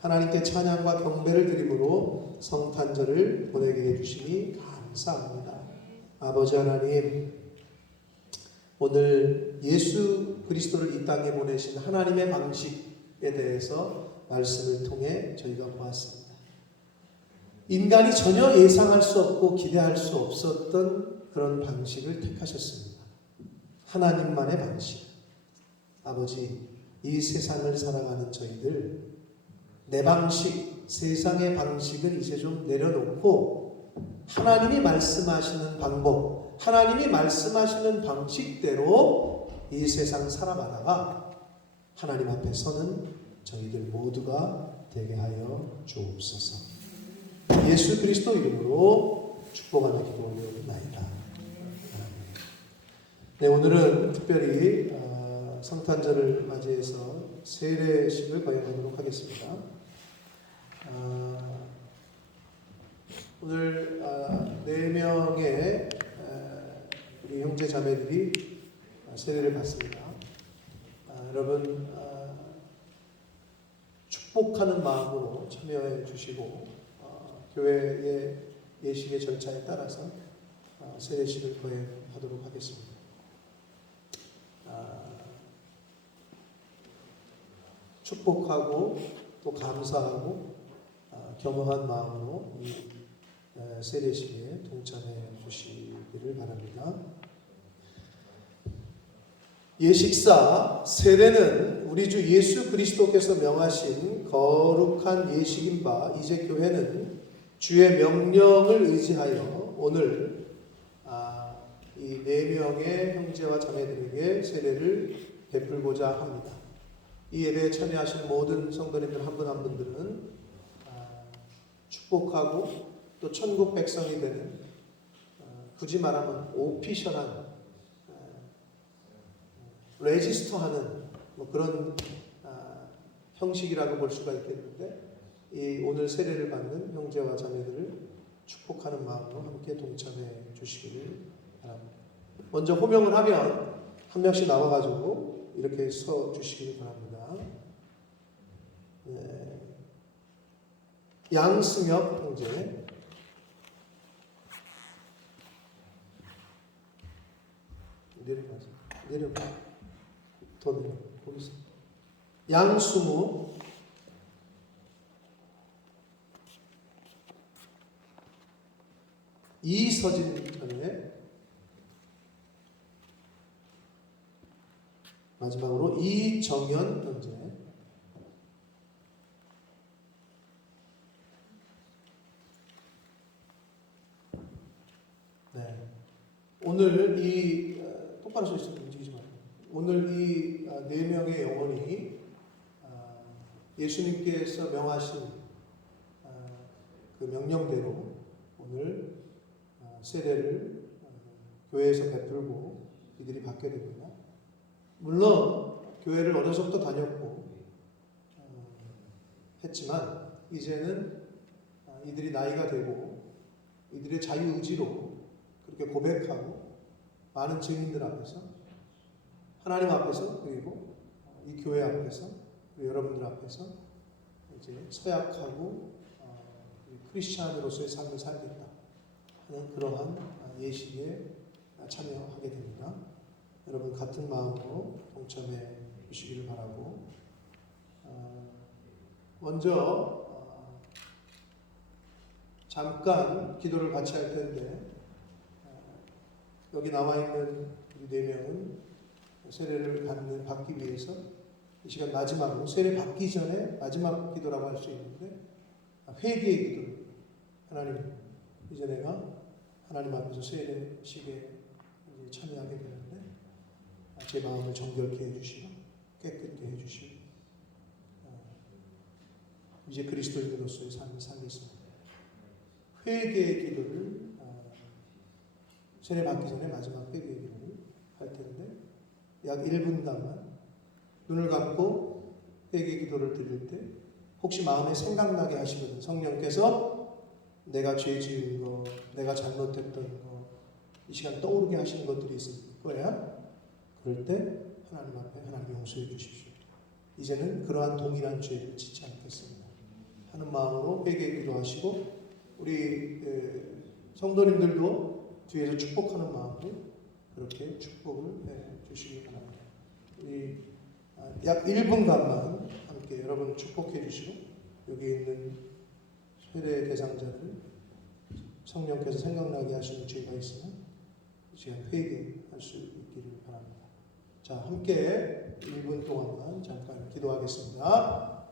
하나님께 찬양과 경배를 드림으로 성탄절을 보내게 해주시니 감사합니다. 아버지 하나님, 오늘 예수 그리스도를 이 땅에 보내신 하나님의 방식에 대해서 말씀을 통해 저희가 보았습니다. 인간이 전혀 예상할 수 없고 기대할 수 없었던 그런 방식을 택하셨습니다. 하나님만의 방식. 아버지, 이 세상을 살아가는 저희들, 내 방식, 세상의 방식을 이제 좀 내려놓고 하나님이 말씀하시는 방법, 하나님이 말씀하시는 방식대로 이 세상 살아가다가 하나님 앞에 서는 저희들 모두가 되게 하여 주옵소서. 예수 그리스도 이름으로 축복하며 기도 올려옵나이다. 네, 오늘은 특별히 성탄절을 맞이해서 세례식을 거행하도록 하겠습니다. 오늘 4명의 우리 형제 자매들이 세례를 받습니다. 여러분 축복하는 마음으로 참여해 주시고 교회의 예식의 절차에 따라서 세례식을 거행하도록 하겠습니다. 축복하고 또 감사하고 겸허한 마음으로 이 세례식에 동참해 주시기를 바랍니다. 예식사 세례는 우리 주 예수 그리스도께서 명하신 거룩한 예식인 바 이제 교회는 주의 명령을 의지하여 오늘 이 4명의 형제와 자매들에게 세례를 베풀고자 합니다. 이 예배에 참여하시는 모든 성도님들 한 분 한 분들은 축복하고 또 천국 백성이 되는 굳이 말하면 오피셜한 레지스터하는 뭐 그런 형식이라고 볼 수가 있겠는데 이 오늘 세례를 받는 형제와 자매들을 축복하는 마음으로 함께 동참해 주시기를 바랍니다. 먼저 호명을 하면 한 명씩 나와가지고 이렇게 서 주시기를 바랍니다. 네. 양승엽 형제, 내려가 더 내려 거기서 양수무, 이서진 자매, 마지막으로 이정현 형제. 네. 오늘 이 똑바로 서 있어 움직이지 말고. 오늘 이 4명의 영혼이 예수님께서 명하신 그 명령대로 오늘 세례를 교회에서 베풀고 이들이 받게 됩니다. 물론 교회를 어려서부터 다녔고 했지만 이제는 이들이 나이가 되고 이들의 자유의지로 그렇게 고백하고 많은 증인들 앞에서 하나님 앞에서 그리고 이 교회 앞에서 그리고 여러분들 앞에서 이제 서약하고 크리스찬으로서의 삶을 살겠다 하는 그러한 예식에 참여하게 됩니다. 여러분 같은 마음으로 동참해 주시기를 바라고 먼저 잠깐 기도를 같이 할 텐데 여기 나와 있는 우리 4명은 세례를 받기 위해서 이 시간 마지막으로 세례 받기 전에 마지막 기도라고 할 수 있는데 회개의 기도. 하나님, 이제 내가 하나님 앞에서 세례식에 참여하게 되는데 제 마음을 정결케 해주시고 깨끗게 해주시고 이제 그리스도인으로서의 삶을 살겠습니다. 회개의 기도를 세례 받기 전에 마지막 회개의 기도를 할 텐데 약 1분간만 눈을 감고 회개 기도를 드릴 때 혹시 마음에 생각나게 하시거든. 성령께서 내가 죄 지은 거, 내가 잘못했던 거, 이 시간 떠오르게 하시는 것들이 있을 거야. 그럴 때 하나님 앞에 하나님 용서해 주십시오. 이제는 그러한 동일한 죄를 짓지 않겠습니다 하는 마음으로 회개 기도하시고 우리 성도님들도 뒤에서 축복하는 마음으로 그렇게 축복을 해 주시기 바랍니다. 우리 약 1분간만 함께 여러분을 축복해 주시고 여기 있는 세례 대상자를 성령께서 생각나게 하시는 죄가 있으면 이 시간 회개할 수 있기를 바랍니다. 자, 함께 1분 동안만 잠깐 기도하겠습니다.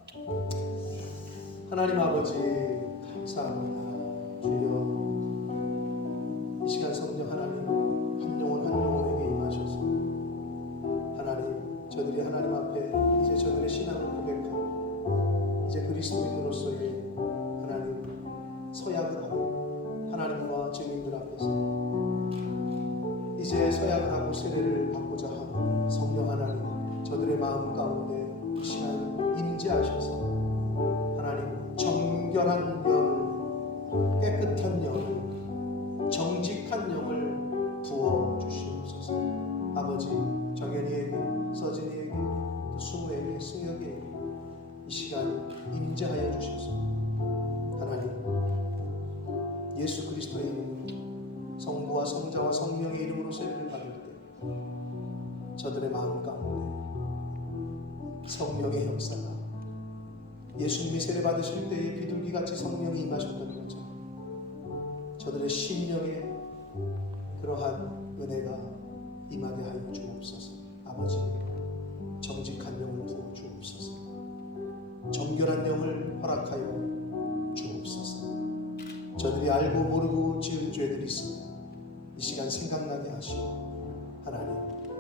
하나님 아버지 감사합니다. 주여 이 시간 성령 하나님 한 영혼 한 영혼에게 임하셔서 하나님 저들이 하나님 앞에 이제 저들의 신앙을 고백하고 이제 그리스도인으로서의 하나님 서약을 하고 하나님과 증인들 앞에서 이제 서약을 하고 세례를 받고자 하고 성령 하나님 저들의 마음 가운데 이 시간 임재하셔서 하나님 정결한 영을 깨끗한 영을 정직한 영을 부어 주시옵소서. 아버지 정연이에게 서진이에게 또 수모에게 승혁에게 이 시간 임재하여 주셔서 하나님 예수 그리스도의 이름으로 성부와 성자와 성령의 이름으로 세례를 받을 때 저들의 마음 가운데 성령의 역사가 예수님이 세례 받으실 때에 비둘기같이 성령이 임하셨던 것처럼 저들의 심령에 그러한 은혜가 임하게 하여 주옵소서. 아버지 정직한 영을 부어 주옵소서. 정결한 영을 허락하여 주옵소서. 저들이 알고 모르고 지은 죄들이 있으면 이 시간 생각나게 하시고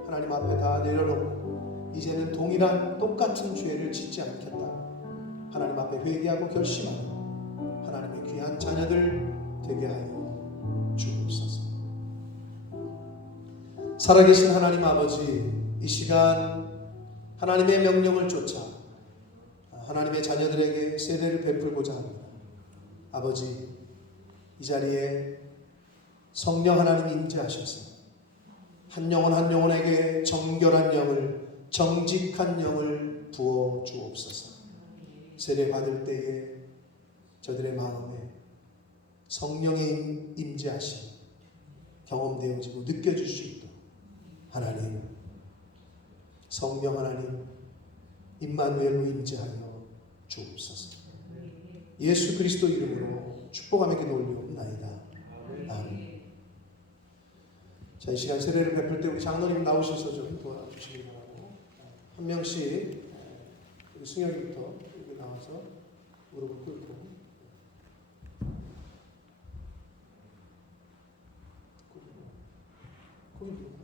하나님 앞에 다 내려놓고 이제는 동일한 똑같은 죄를 짓지 않겠다. 하나님 앞에 회개하고 결심하는 하나님의 귀한 자녀들 되게 하여 주옵소서. 살아계신 하나님 아버지, 이 시간 하나님의 명령을 쫓아 하나님의 자녀들에게 세례를 베풀고자 합니다. 아버지, 이 자리에 성령 하나님 임재하셔서 한 영혼 한 영혼에게 정결한 영을 정직한 영을 부어 주옵소서. 세례 받을 때에 저들의 마음에 성령의 임재하심 경험되어지고 느껴질 수 있도록 하나님 성령 하나님 임마누엘로 임재하여 주옵소서. 예수 그리스도 이름으로 축복하며 기도 올리옵나이다. 아멘. 자, 이 시간 세례를 베풀 때 우리 장로님 나오셔서 좀 도와주시기 바라고, 한 명씩 우리 승혁이부터 여기 나와서 무릎을 꿇고 고기 들고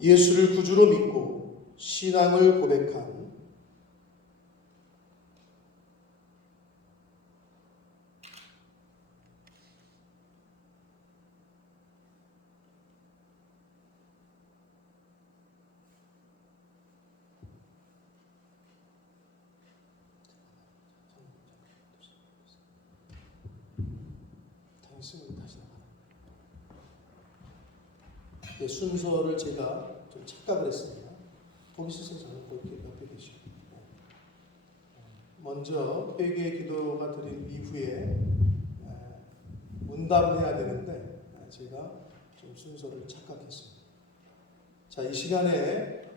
예수를 구주로 믿고 신앙을 고백한 순서를 제가 좀 착각을 했습니다. 거기 있어서 저는 그렇게 옆에 계시고, 먼저 회개 기도가 드린 이후에 문답을 해야 되는데 제가 좀 순서를 착각했습니다. 자, 이 시간에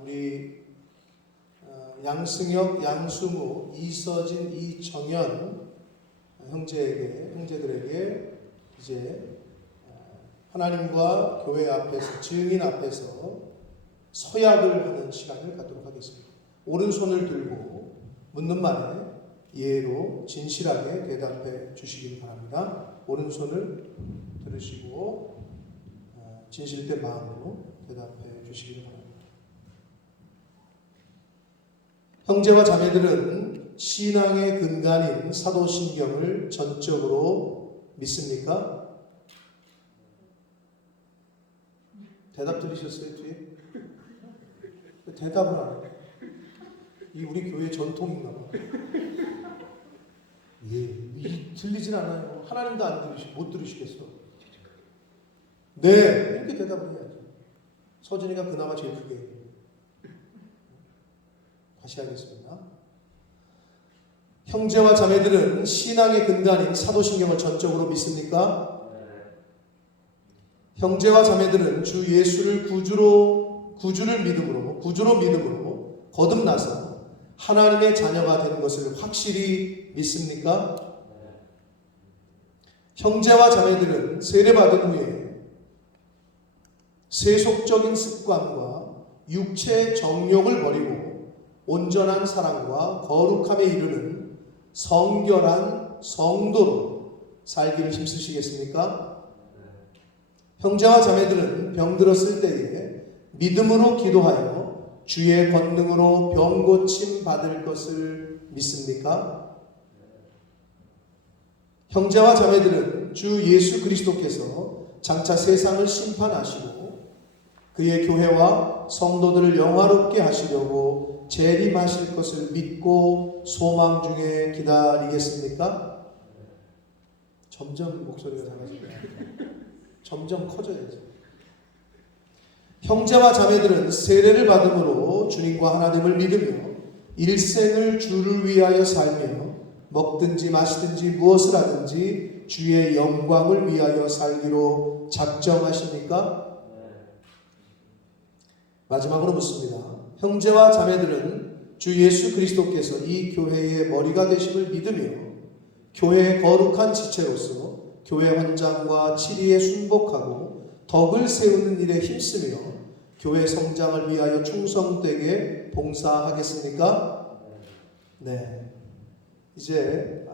우리 양승혁, 양수무, 이서진, 이정현 형제들에게 이제 하나님과 교회 앞에서 증인 앞에서 서약을 하는 시간을 갖도록 하겠습니다. 오른손을 들고 묻는 말에 예로 진실하게 대답해 주시기 바랍니다. 오른손을 들으시고 진실된 마음으로 대답해 주시기 바랍니다. 형제와 자매들은 신앙의 근간인 사도신경을 전적으로 믿습니까? 대답 들으셨어요, 뒤에? 대답을 안 해요. 이 우리 교회 전통인가 봐. 예, 들리진 않아요. 하나님도 못 들으시겠어. 네, 이렇게 대답을 해야죠. 서준이가 그나마 제일 크게. 다시 하겠습니다. 형제와 자매들은 신앙의 근간인 사도신경을 전적으로 믿습니까? 형제와 자매들은 주 예수를 구주로 믿음으로 거듭나서 하나님의 자녀가 되는 것을 확실히 믿습니까? 형제와 자매들은 세례받은 후에 세속적인 습관과 육체 정욕을 버리고 온전한 사랑과 거룩함에 이르는 성결한 성도로 살기를 힘쓰시겠습니까? 형제와 자매들은 병들었을 때에 믿음으로 기도하여 주의 권능으로 병 고침 받을 것을 믿습니까? 형제와 자매들은 주 예수 그리스도께서 장차 세상을 심판하시고 그의 교회와 성도들을 영화롭게 하시려고 재림하실 것을 믿고 소망 중에 기다리겠습니까? 점점 목소리가 작아지고 점점 커져야지. 형제와 자매들은 세례를 받음으로 주님과 하나님을 믿으며 일생을 주를 위하여 살며 먹든지 마시든지 무엇을 하든지 주의 영광을 위하여 살기로 작정하십니까? 마지막으로 묻습니다. 형제와 자매들은 주 예수 그리스도께서 이 교회의 머리가 되심을 믿으며 교회의 거룩한 지체로서 교회 헌장과 치리에 순복하고 덕을 세우는 일에 힘쓰며 교회 성장을 위하여 충성되게 봉사하겠습니까? 네. 이제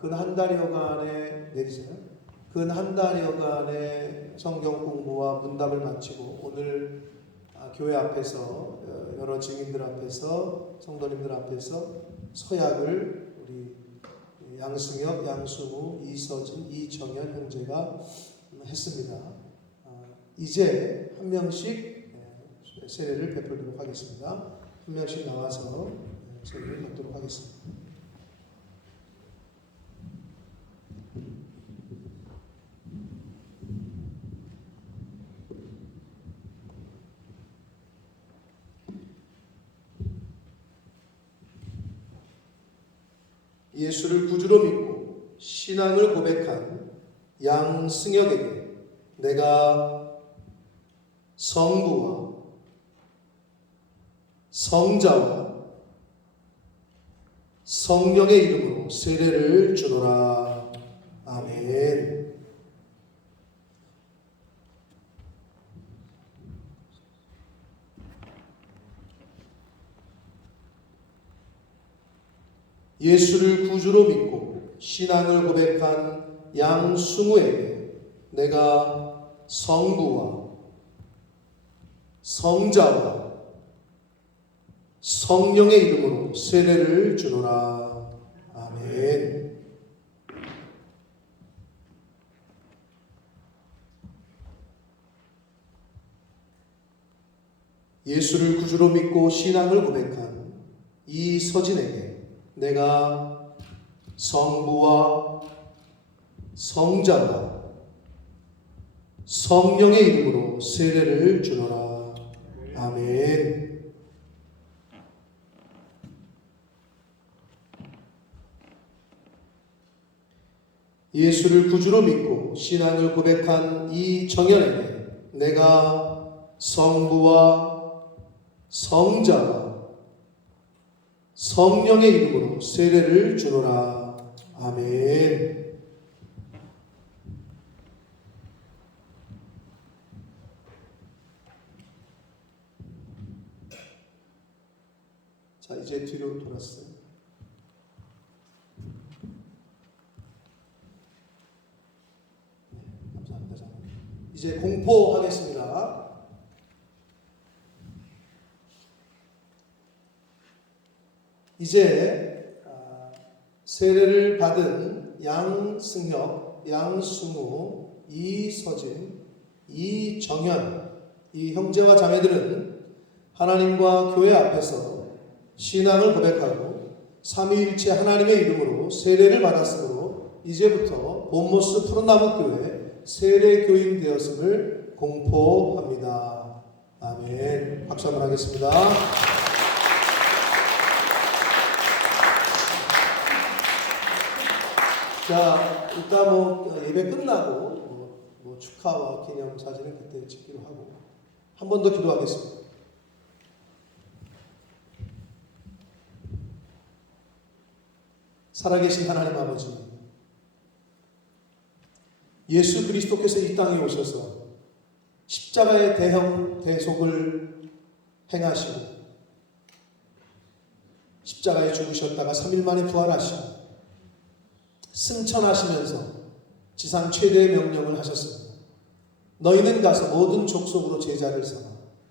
근 한 달여간의 내리세요. 근 한 달여간의 성경 공부와 문답을 마치고 오늘 교회 앞에서 여러 증인들 앞에서 성도님들 앞에서 서약을 우리 양승혁, 양승우, 이서진, 이정현 형제가 했습니다. 이제 한 명씩 세례를 베풀도록 하겠습니다. 한 명씩 나와서 세례를 받도록 하겠습니다. 예수를 구주로 믿고 신앙을 고백한 양승혁에게 내가 성부와 성자와 성령의 이름으로 세례를 주노라. 아멘. 예수를 구주로 믿고 신앙을 고백한 양승우에게 내가 성부와 성자와 성령의 이름으로 세례를 주노라. 아멘. 예수를 구주로 믿고 신앙을 고백한 이서진에게 내가 성부와 성자와 성령의 이름으로 세례를 주노라. 아멘. 예수를 구주로 믿고 신앙을 고백한 이정현에게 내가 성부와 성자와 성령의 이름으로 세례를 주노라. 아멘. 자, 이제 뒤로 돌았어요. 네, 감사합니다. 이제 공포하겠습니다. 이제 세례를 받은 양승혁, 양승우, 이서진, 이정현 이 형제와 자매들은 하나님과 교회 앞에서 신앙을 고백하고 삼위일체 하나님의 이름으로 세례를 받았으므로 이제부터 본모스 푸른나무교회 세례교인 되었음을 공포합니다. 아멘. 박수 한번 하겠습니다. 자, 일단 예배 끝나고 축하와 기념 사진을 그때 찍기로 하고 한 번 더 기도하겠습니다. 살아계신 하나님 아버지, 예수 그리스도께서 이 땅에 오셔서 십자가의 대속을 행하시고 십자가에 죽으셨다가 3일 만에 부활하시고 승천하시면서 지상 최대의 명령을 하셨습니다. 너희는 가서 모든 족속으로 제자를 삼아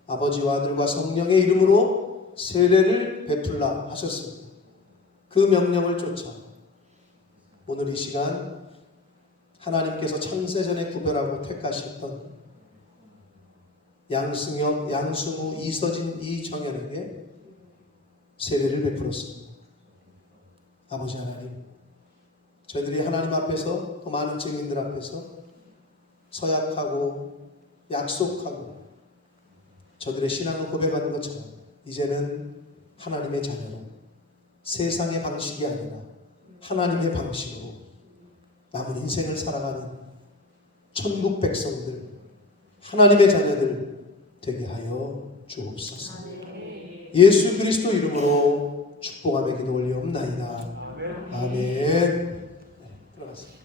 아버지와 아들과 성령의 이름으로 세례를 베풀라 하셨습니다. 그 명령을 쫓아 오늘 이 시간 하나님께서 창세전에 구별하고 택하셨던 양승혁, 양승우, 이서진, 이정현에게 세례를 베풀었습니다. 아버지 하나님, 저희들이 하나님 앞에서 또 많은 증인들 앞에서 서약하고 약속하고 저들의 신앙을 고백하는 것처럼 이제는 하나님의 자녀로 세상의 방식이 아니라 하나님의 방식으로 남은 인생을 살아가는 천국 백성들, 하나님의 자녀들 되게 하여 주옵소서. 예수 그리스도 이름으로 축복하며 기도 올리옵나이다. 아멘. 네, 들어가습니다.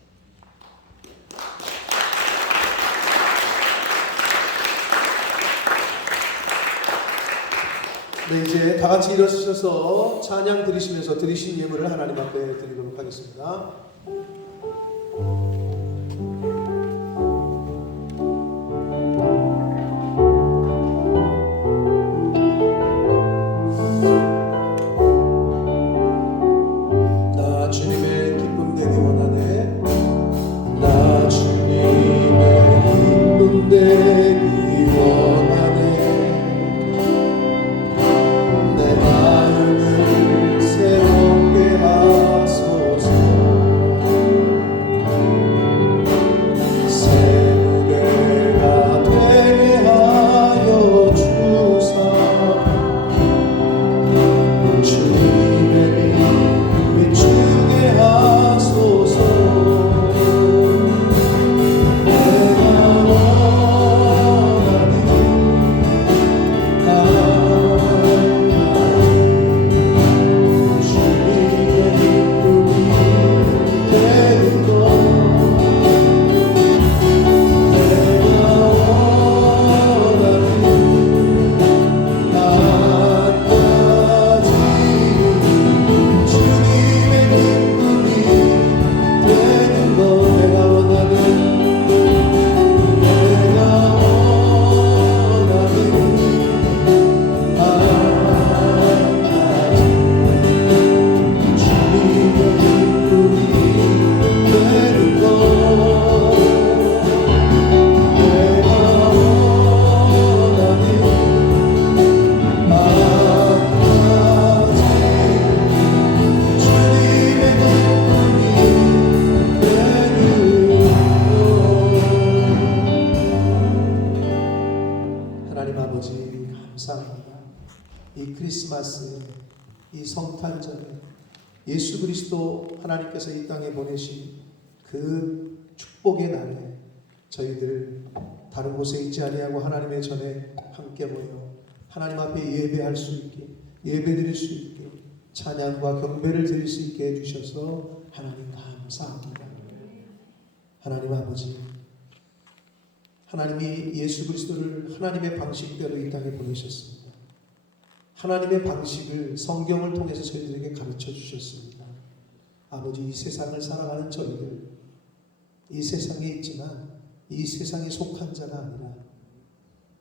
네, 이제 다 같이 일어서셔서 찬양 드리시면서 드리신 예물을 하나님 앞에 드리도록 하겠습니다. 나 주님의 기쁨 되기 원하네. 나 주님의 기쁨 되기 원하네. 내 마음을 새롭게 하소서. 새 노래가 되게 하여 주사. 주님의 비추게 하소서. 내가 원하는 주님의 기쁨이 되는 것. 내가 원하는 나까지 주님의 기쁨이 되는 것. 내가 원하는 하나님 아버지 감사합니다. 이 크리스마스에 이 성탄절에 예수 그리스도 하나님께서 이 땅에 보내신 그 축복의 날에 저희들 다른 곳에 있지 아니하고 하나님의 전에 함께 모여 하나님 앞에 예배할 수 있게, 예배드릴 수 있게, 찬양과 경배를 드릴 수 있게 해주셔서 하나님 감사합니다. 하나님 아버지, 하나님이 예수 그리스도를 하나님의 방식대로 이 땅에 보내셨습니다. 하나님의 방식을 성경을 통해서 저희들에게 가르쳐 주셨습니다. 아버지, 이 세상을 살아가는 저희들, 이 세상에 있지만 이 세상에 속한 자가 아니라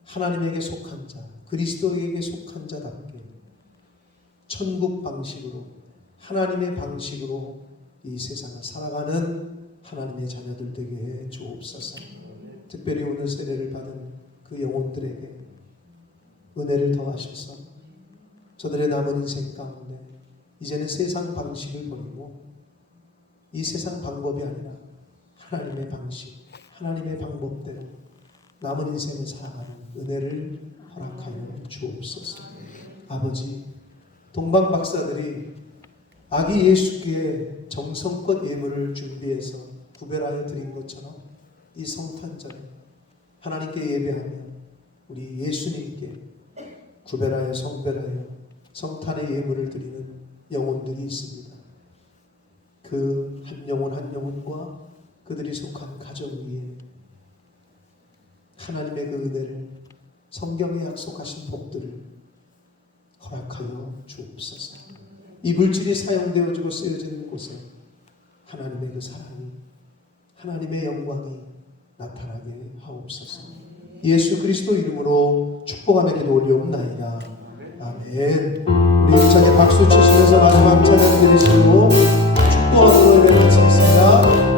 하나님에게 속한 자, 그리스도에게 속한 자답게 천국 방식으로, 하나님의 방식으로 이 세상을 살아가는 하나님의 자녀들 되게 해 주옵소서. 특별히 오늘 세례를 받은 그 영혼들에게 은혜를 더하셔서 저들의 남은 인생 가운데 이제는 세상 방식을 버리고 이 세상 방법이 아니라 하나님의 방식, 하나님의 방법대로 남은 인생을 살아가는 은혜를 허락하여 주옵소서. 아버지, 동방 박사들이 아기 예수께 정성껏 예물을 준비해서 구별하여 드린 것처럼 이 성탄절에 하나님께 예배하며 우리 예수님께 구별하여 성별하여 성탄의 예물을 드리는 영혼들이 있습니다. 그 한 영혼 한 영혼과 그들이 속한 가정 위에 하나님의 그 은혜를, 성경에 약속하신 복들을 허락하여 주옵소서. 이 물질이 사용되어지고 쓰여지는 곳에 하나님의 그 사랑이, 하나님의 영광이 나타나게 하옵소서. 예수 그리스도 이름으로 축복하며 기도 올려옵나이다. 아멘. 우리 힘차게 박수 치시면서 마지막 찬양 드리시고 축복하고 예배를 마치겠습니다.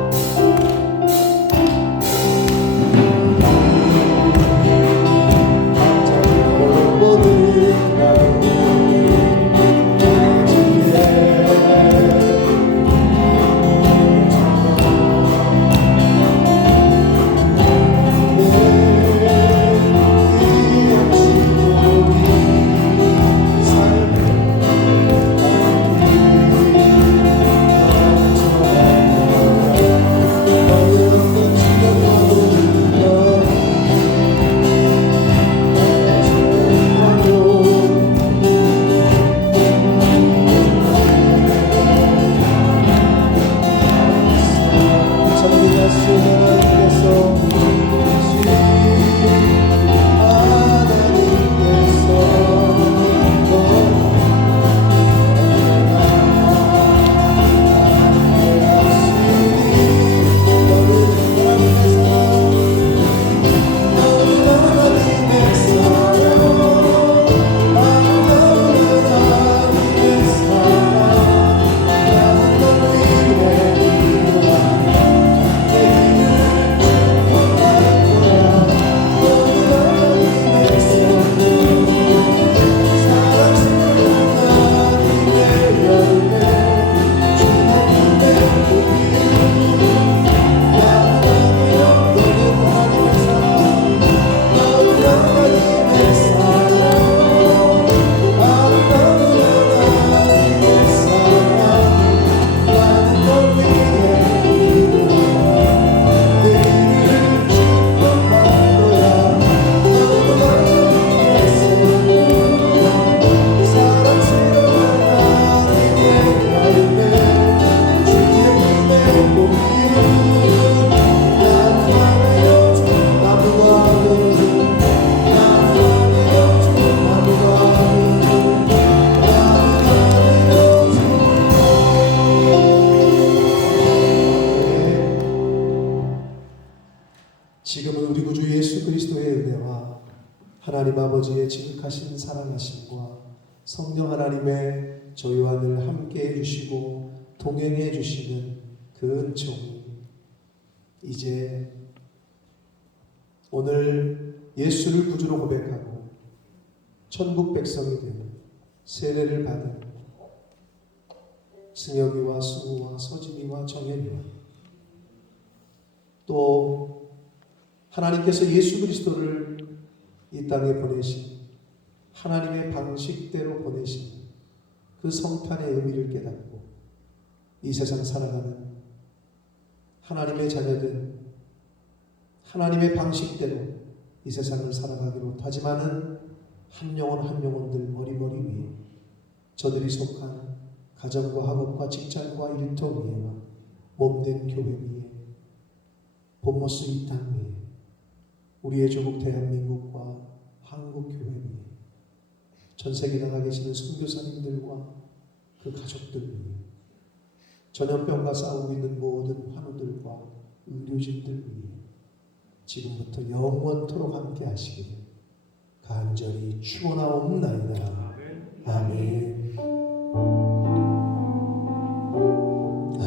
지금은 우리 구주 예수 그리스도의 은혜와 하나님 아버지의 지극하신 사랑하심과 성령 하나님의 저희와 늘 함께 해주시고 동행해 주시는 그 은총이 이제 오늘 예수를 구주로 고백하고 천국 백성이 되는 세례를 받은 승혁이와 수우와 서진이와 정현이와 또 하나님께서 예수 그리스도를 이 땅에 보내신 하나님의 방식대로 보내신 그 성탄의 의미를 깨닫고 이 세상 살아가는 하나님의 자녀들, 하나님의 방식대로 이 세상을 살아가기로 다짐하는 한 영혼 한 영혼들 머리머리 위에 저들이 속한 가정과 학업과 직장과 일터 위에와 몸된 교회 위에 본모스 이 땅 위에 우리의 조국 대한민국과 한국교회 위에 전세계 나가 계시는 선교사님들과 그 가족들 위에 전염병과 싸우고 있는 모든 환우들과 의료진들 위해 지금부터 영원토록 함께 하시길 간절히 축원하옵나이다. 아멘.